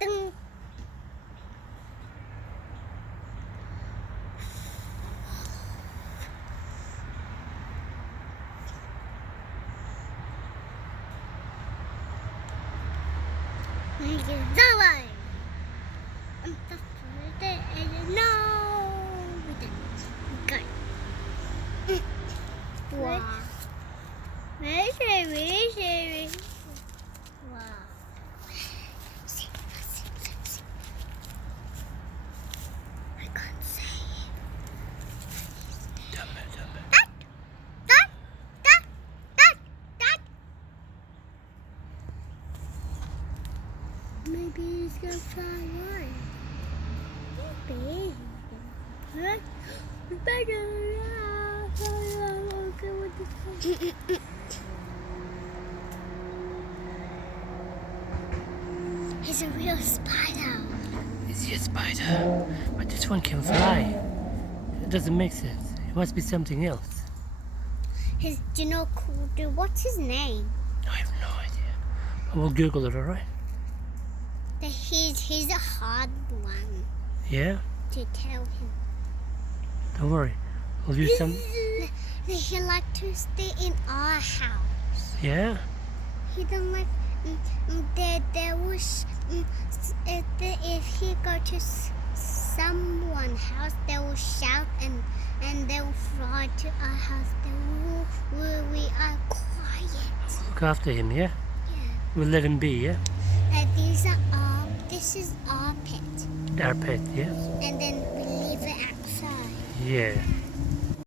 Ding. Давай. No. Good. Wow. Very. Wow. I can't say it. Dumb it. That. Maybe he's gonna fly away. Maybe. Huh? He's a real spider. Is he a spider? But this one can fly. It doesn't make sense. It must be something else. What's his name? I have no idea. I will Google it, alright? He's a hard one Yeah? to tell him. Don't worry. I'll use some... He like to stay in our house. Yeah? He don't like... There was... if he go to someone's house, they will shout and they will fly to our house. We are quiet. Look after him, yeah? Yeah. We'll let him be, yeah? This is our pet. Our pet, yeah? And then we leave it outside. Yeah.